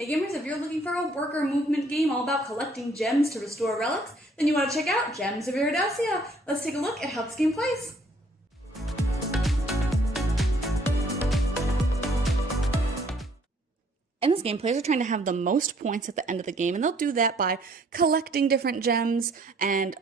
Hey gamers, if you're looking for a worker movement game all about collecting gems to restore relics, then you want to check out Gems of Iridescia. Let's take a look at how this game plays. In this game, players are trying to have the most points at the end of the game, and they'll do that by collecting different gems and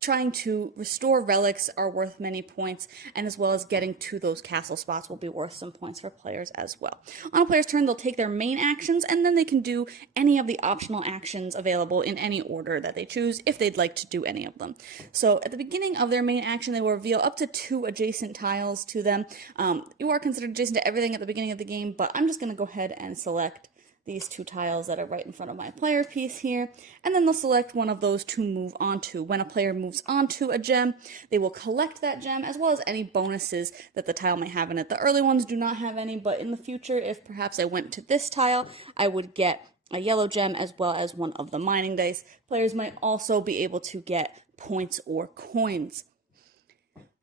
trying to restore relics are worth many points, and as well as getting to those castle spots will be worth some points for players as well. On a player's turn, they'll take their main actions, and then they can do any of the optional actions available in any order that they choose if they'd like to do any of them. So at the beginning of their main action, they will reveal up to 2 adjacent tiles to them. You are considered adjacent to everything at the beginning of the game, but I'm just going to go ahead and select these 2 tiles that are right in front of my player piece here, and then they'll select one of those to move onto. When a player moves onto a gem, they will collect that gem as well as any bonuses that the tile might have in it. The early ones do not have any, but in the future, if perhaps I went to this tile, I would get a yellow gem as well as one of the mining dice. Players might also be able to get points or coins.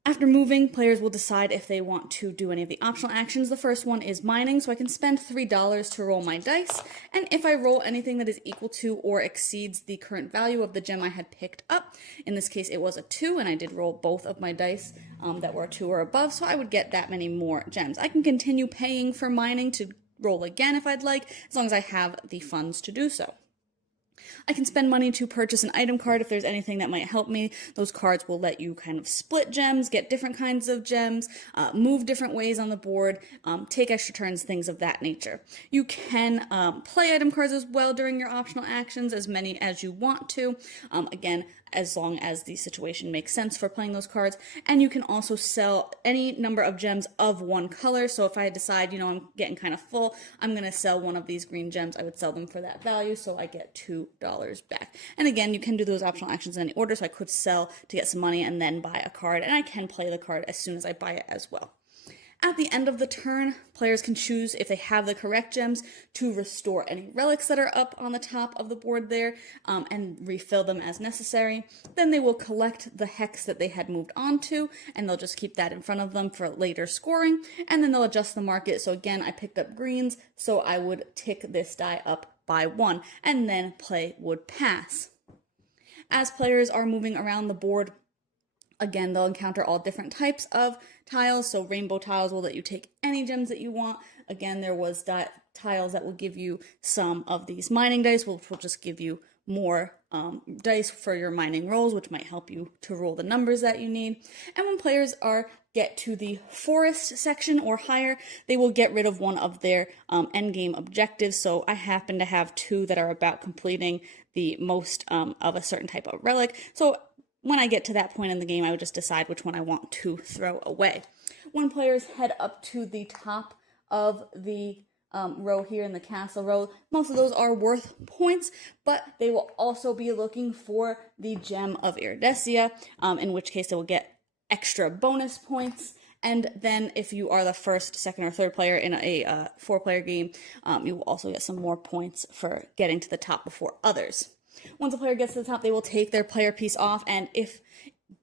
After moving, players will decide if they want to do any of the optional actions. The first one is mining, so I can spend $3 to roll my dice, and if I roll anything that is equal to or exceeds the current value of the gem I had picked up, in this case it was a 2, and I did roll both of my dice that were a 2 or above, so I would get that many more gems. I can continue paying for mining to roll again if I'd like, as long as I have the funds to do so. I can spend money to purchase an item card if there's anything that might help me. Those cards will let you kind of split gems, get different kinds of gems, move different ways on the board, take extra turns, things of that nature. You can play item cards as well during your optional actions, as many as you want to. Again, as long as the situation makes sense for playing those cards. And you can also sell any number of gems of one color. So if I decide, I'm getting kind of full, I'm going to sell one of these green gems, I would sell them for that value, so I get $2 back. And again, you can do those optional actions in any order, so I could sell to get some money and then buy a card, and I can play the card as soon as I buy it as well. At the end of the turn, players can choose, if they have the correct gems, to restore any relics that are up on the top of the board there and refill them as necessary. Then they will collect the hex that they had moved on to, and they'll just keep that in front of them for later scoring, and then they'll adjust the market. So again, I picked up greens, so I would tick this die up by 1, and then play would pass. As players are moving around the board, again, they'll encounter all different types of tiles, so rainbow tiles will let you take any gems that you want. Again, there was tiles that will give you some of these mining dice, which will just give you more dice for your mining rolls, which might help you to roll the numbers that you need. And when players get to the forest section or higher, they will get rid of one of their endgame objectives. So I happen to have 2 that are about completing the most of a certain type of relic. So when I get to that point in the game, I would just decide which one I want to throw away. When players head up to the top of the row here in the castle row, most of those are worth points, but they will also be looking for the Gem of Iridescia, in which case they will get extra bonus points. And then if you are the first, second, or third player in a 4-player game, you will also get some more points for getting to the top before others. Once a player gets to the top, they will take their player piece off, and if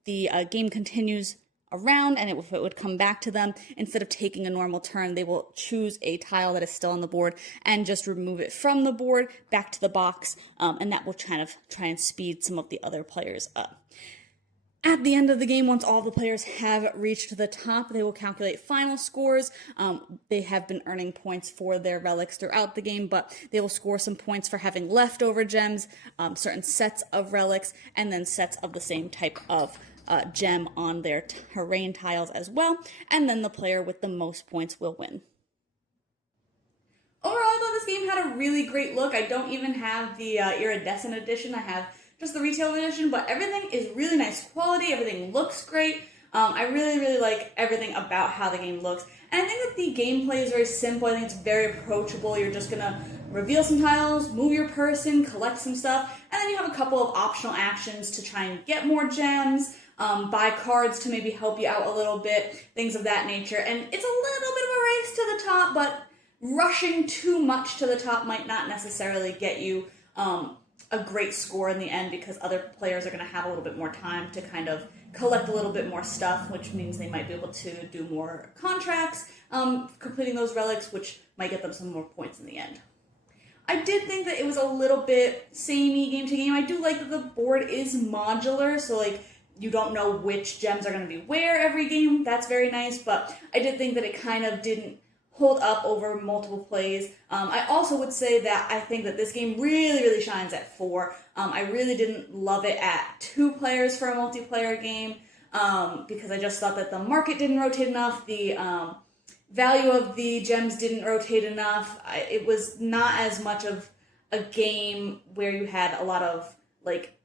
the game continues around and if it would come back to them, instead of taking a normal turn, they will choose a tile that is still on the board and just remove it from the board back to the box, and that will try and speed some of the other players up. At the end of the game, once all the players have reached the top, they will calculate final scores. They have been earning points for their relics throughout the game, but they will score some points for having leftover gems, certain sets of relics, and then sets of the same type of gem on their terrain tiles as well. And then the player with the most points will win. Overall, I thought this game had a really great look. I don't even have the iridescent edition. I have just the retail edition, but everything is really nice quality. Everything looks great. I really like everything about how the game looks. And I think that the gameplay is very simple. I think it's very approachable. You're just gonna reveal some tiles, move your person, collect some stuff, and then you have a couple of optional actions to try and get more gems, buy cards to maybe help you out a little bit, things of that nature. And it's a little bit of a race to the top, but rushing too much to the top might not necessarily get you a great score in the end, because other players are going to have a little bit more time to kind of collect a little bit more stuff, which means they might be able to do more contracts, completing those relics, which might get them some more points in the end. I I did think that it was a little bit samey game to game. I do like that the board is modular, so like you don't know which gems are going to be where every game. That's very nice, but I did think that it kind of didn't hold up over multiple plays. I also would say that I think that this game really shines at 4. I really didn't love it at 2 players for a multiplayer game because I just thought that the market didn't rotate enough, the value of the gems didn't rotate enough. It was not as much of a game where you had a lot of like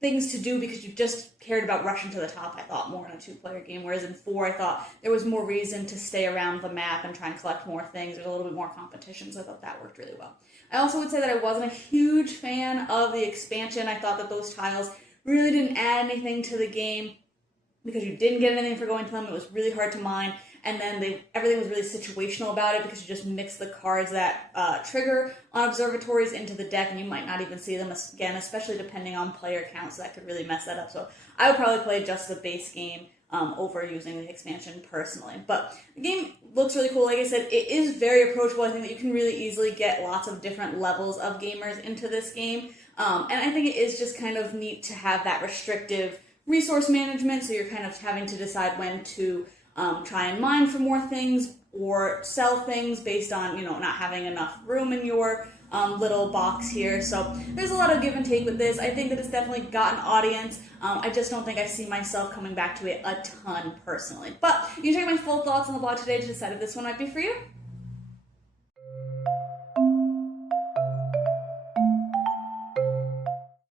things to do because you just cared about rushing to the top, I thought, more in a 2-player game, whereas in 4, I thought there was more reason to stay around the map and try and collect more things. There's a little bit more competition, so I thought that worked really well. I also would say that I wasn't a huge fan of the expansion. I thought that those tiles really didn't add anything to the game because you didn't get anything for going to them. It was really hard to mine. And then everything was really situational about it because you just mix the cards that trigger on observatories into the deck, and you might not even see them again, especially depending on player count, so that could really mess that up. So I would probably play just the base game over using the expansion personally. But the game looks really cool. Like I said, it is very approachable. I think that you can really easily get lots of different levels of gamers into this game. And I think it is just kind of neat to have that restrictive resource management, so you're kind of having to decide when to try and mine for more things or sell things based on, not having enough room in your little box here. So there's a lot of give and take with this. I think that it's definitely got an audience. I just don't think I see myself coming back to it a ton personally. But you can check my full thoughts on the blog today to decide if this one might be for you.